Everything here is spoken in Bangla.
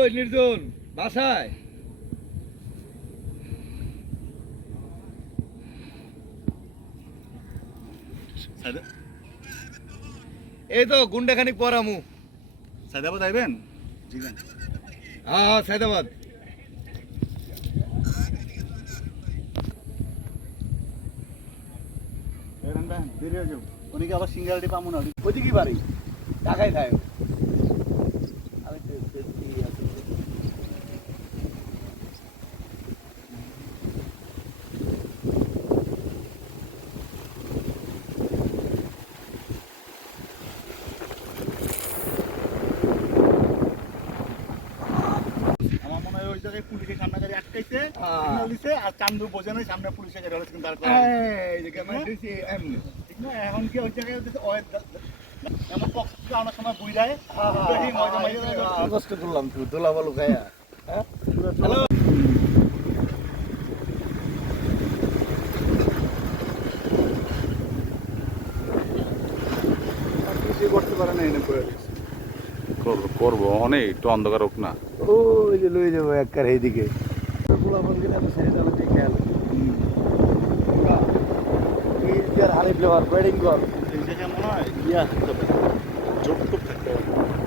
কই নির্জন বাসায়? এই তো গুন্ডাখানিক পরামু। সায়দাবাদ আইবেন? জি না। হ্যাঁ হ্যাঁ সায়দাবাদ। দেরি হয়ে যাও। উনিকে আবার সিঙ্গারাটি পাবো না। ওইদিকে কি বাড়ি? ঢাকায় থাকে। আমি আমার মনে হয় ওই জায়গায় পুলিশের কান্নাকারি আটকাইছে, সিগন্যাল দিছে, আর চান্দু বোঝে নাই সামনে পুলিশের গাড়ি হচ্ছে কিন্তু আর এই যে ক্যামেরা দিছি এমনি। ঠিক না? এখন কি ওই জায়গায় হচ্ছে এমন পক্ষ থেকে অনেক সময় বুঝায় কষ্ট করলাম তুই দোলা বলো গায়া। হ্যাঁ হ্যালো কিছু করতে পারে না এনে পড়ে রয়েছে। করবো অনেক একটু অন্ধকার হোক না। ওই যে লয়ে যাবো একবার এইদিকে গোলা বল গেলে আমি ছেড়ে দেবো খেয়াল হানি ফ্লেভার ওয়েডিং কর এই জায়গায় মনে হয় ইয়া জোর থাকতে হবে।